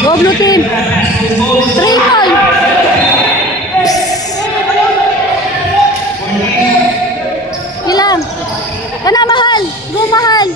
Go blue team. Triple. Ilang. Kana mahal. Go mahal.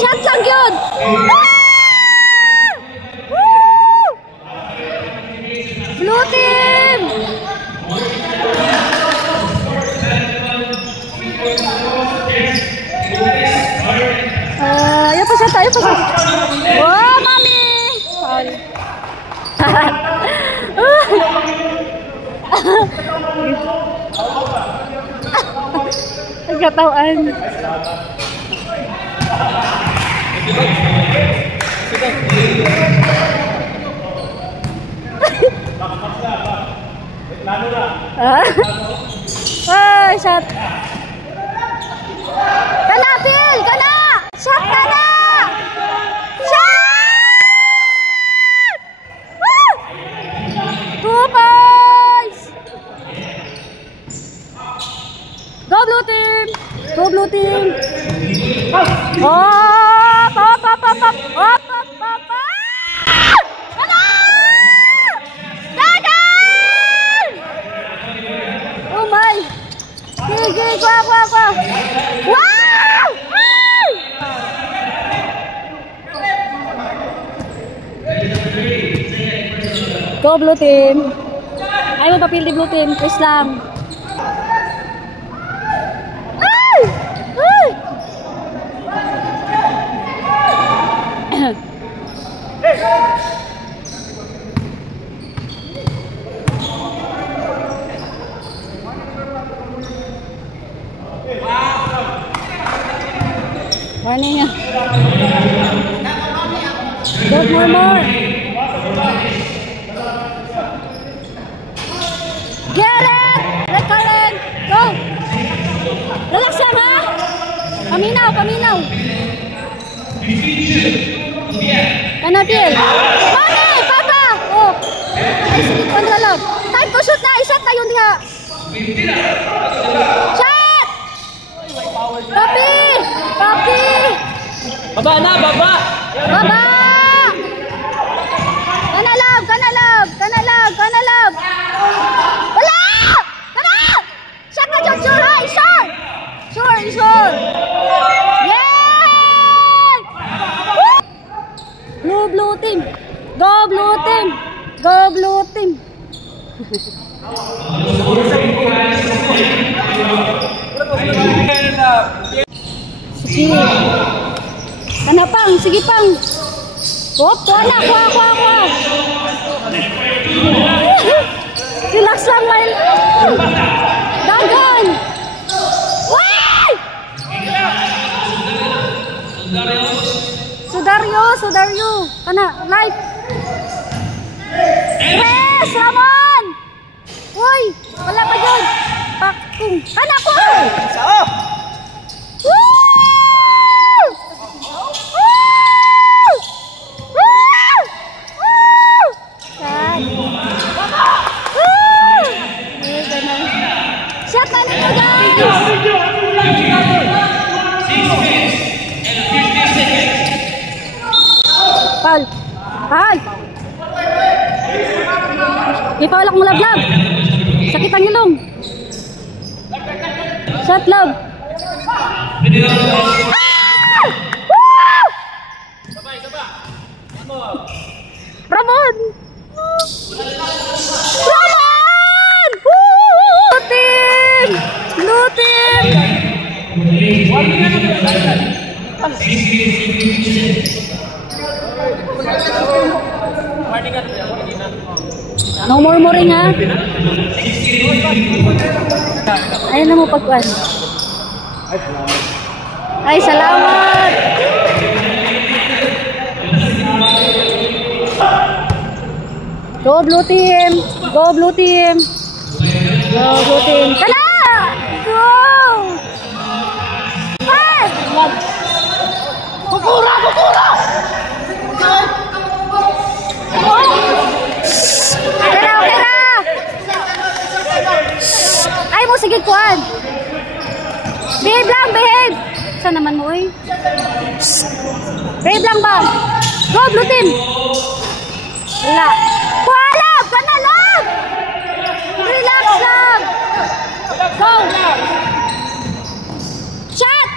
Shot lang yun. Blue team. Ayo pa shot, ayo pa shot. Oh, mami. Foul. Nagkatawan. Ah, shot. Kana, Phil! Kana! Shot ka na! Shot! Woo! 2 points! Go blue team! Go blue team! Hop! Hop! Hop! Hop! Hop! Hop! Hop! Hop! Kana! Dagan! Oh my! Sige, kuha! Wow! Go blue team. Ay, magpapil di blue team. Please lang. Ay! Ay! Warning ya. Go more. Get it! Red card! Go! Relax lang ha! Paminaw! Kanapil! Mami! Papa! Oh! Ay, sige, kontralog! Time to shoot na! I-shot na yun diha! Shot! Papi! Baba na! Baba! Kanalab! Wala! Tama! Shot na dyan! Sure! Hi! Sure! Yay! Blue team! Go blue team! Sige. Kana pang, sige pang. Hop, kuha. Relax lang, Mail. Dagan. Why? Sudaryo. Kana, life. Yes, Ramon. Uy, wala pa dyan. Pakung. Kana ko. Shot na nito, guys! Foul! Ipaulak mo lablab! Sakit ang ilong! Shot love! Ramon! Blue team! No murmuring ha. Ayun na mo pagkuhan. Ay, salamat! Go blue team! Kala! Go! Hey! Kukura! Okay na! Ay mo, sige kuhan! Behave lang! Saan naman mo eh? Behave lang ba? Go, blue team. Wala. Love! Kana, love! Relax lang. Go. Shot!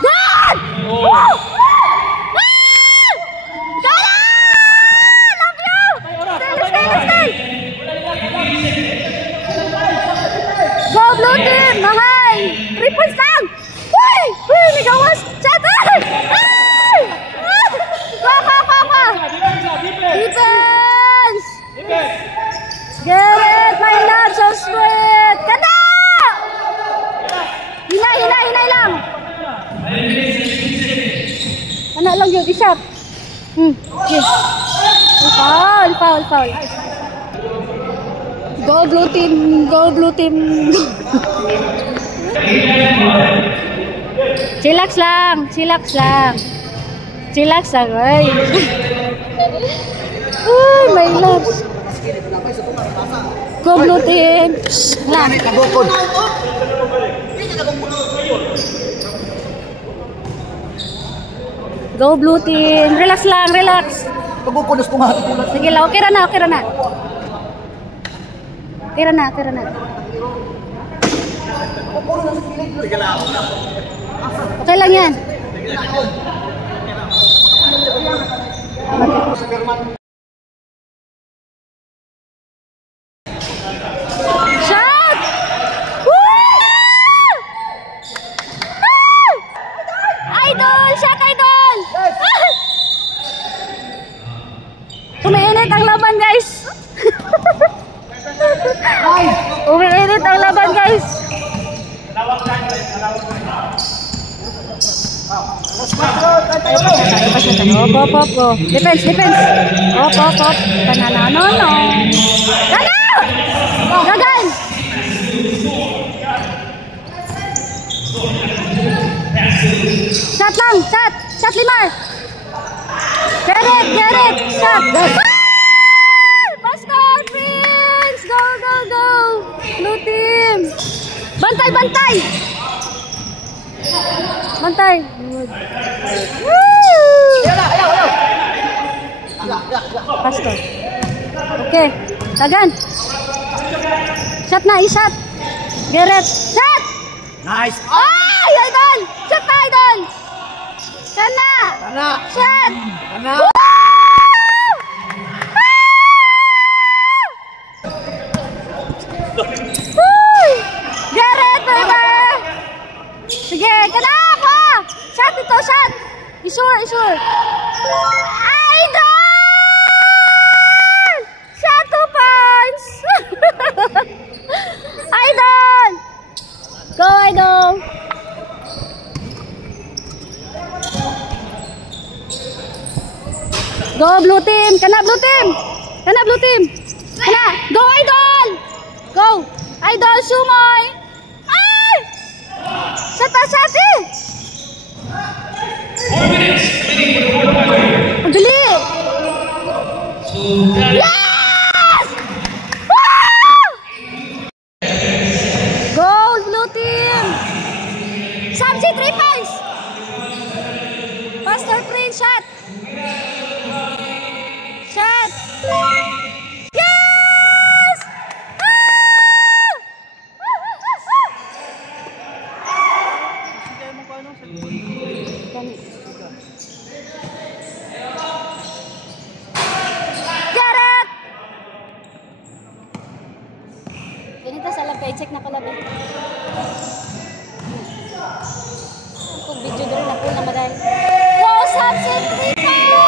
Good! Woo! Go blue team! Mahal! 3 points lang! Uy! Uy! May gawas! Shot! Ay! Go! Defense! Get it! My love! So sweet! Kada! Hinay lang! Ano lang yun? I-shot! Yes! Foul! Go blue team! Chillax lang, ay. Uy, my loves. Go blue team. Lang. Go blue team. Relax lang. Sige lang, okay na. Okay lang yan. Shot! Idol! Shot, idol! Umiinit ang laban, guys. Umiinit ang laban, guys. Op. Defense. Op. Pananano. Gagal! Shot lang! Shot 5! Get it! Shot! Basket, Prince! Go! Blue team! Bantay! Pastor. Okay. Tagan. Shot na, i-shot. Geret. Shot! Nice! Ay, idol! Shot na, idol! Sana! Shot! Geret, baby! Sige, kana ako! Shot ito, shot! Isure! Idol! Shot 2 points! Idol! Go, idol! Go, blue team! Kana, blue team! Kana! Go, idol! Go! Idol, sumoy! Ay! Shot eh! Ang dali! Yes! Woo! Goal, blue team! Samsi, 3 points! Pastor Prince, shot! Yes! Jarat! Ganito sa labay, check na ko labay. Kung video doon na po na magay. Wow, Samsi, 3 points!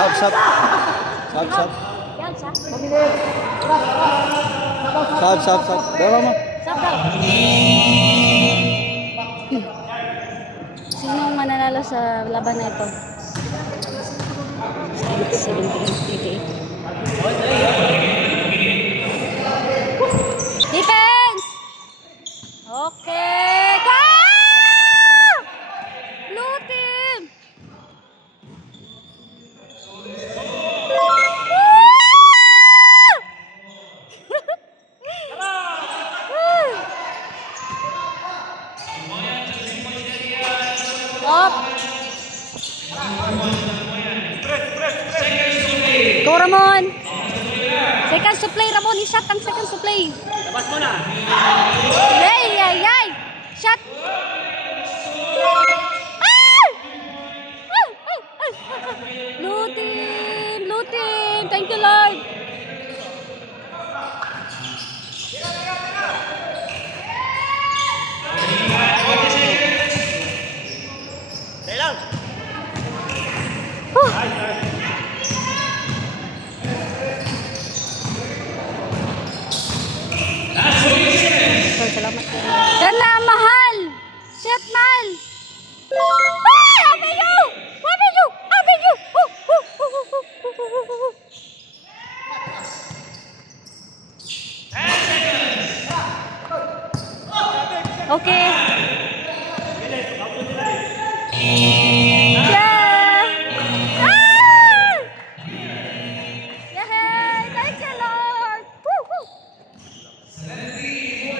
Sab. Yan, sab. Sab. Dala mo. Sab daw. Sinong mananalo sa laban na ito? 78. Defense! Okay! Go! Blue team! Up! Go, Ramon! Seconds to play, Ramon. I-shot ang seconds to play. Labas mo na. Yay! Shot! Ah! Blue team! Thank you, Lord! Stay lang. Salamat. Dala, mahal! Shit, mahal! Ay! Avenue! Okay. Yeah! Ah! Yay! Thank you, Lord! Woo!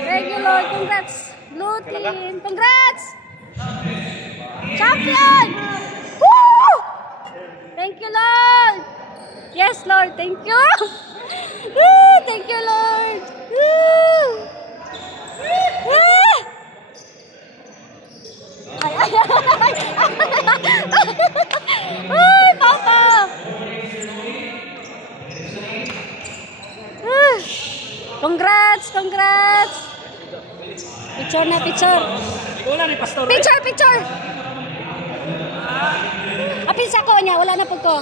Thank you, Lord. Congrats. Blue team. Congrats. Champion. Woo! Thank you, Lord. Yes, Lord. Thank you. Woo! Thank you, Lord. Woo! Woo! Ay. Ay, Papa. Congrats! Picture na, picture. Ikaw na ni Pastor. Picture! Apin sa ko niya, wala na po ko.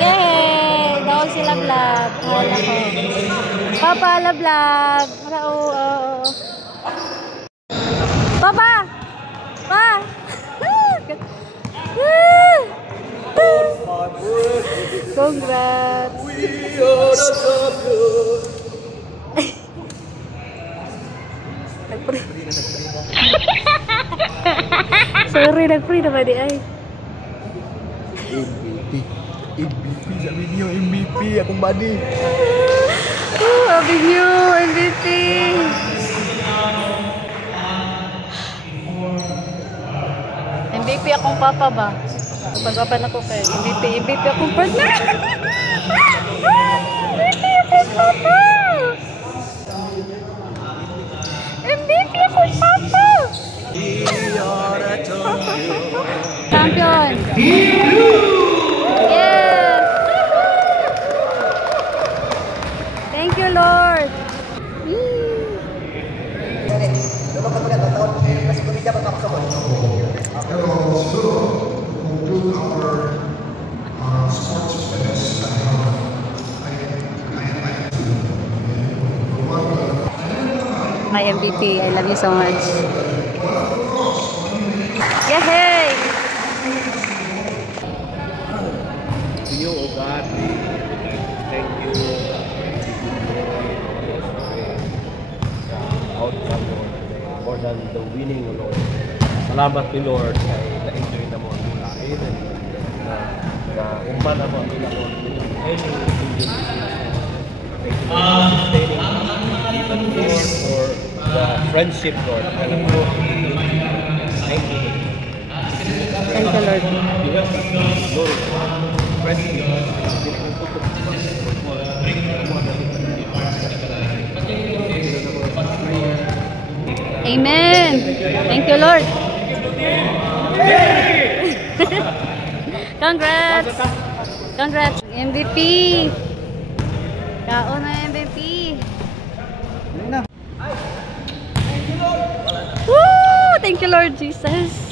Yay! Daw sila vlog. Wala ko. Papa, ala vlog. Wala, oo. Papa! Pa! Congrats! Sorry, nag-free na ba di ay? MVP sa video, MVP akong body. Happy New MVP! MVP akong papa ba? Pag-aban ako kay MVP akong partner! MVP akong papa! MVP akong papa! Champion! Yes! Thank you, Lord! My MVP, I love you so much. Yay! To you, O God, thank you. Outcome, Lord, more than the winning, Lord. Salamat to Lord, kay na-enjoy na mo ang lain, na umpan na mo ang Lord. For the friendship, Lord. Thank you. Thank you, Lord. Lord, friendship. Amen. Thank you, Lord. Congrats. Congrats. MVP. Kaon na MVP. Woo! Thank you, Lord Jesus.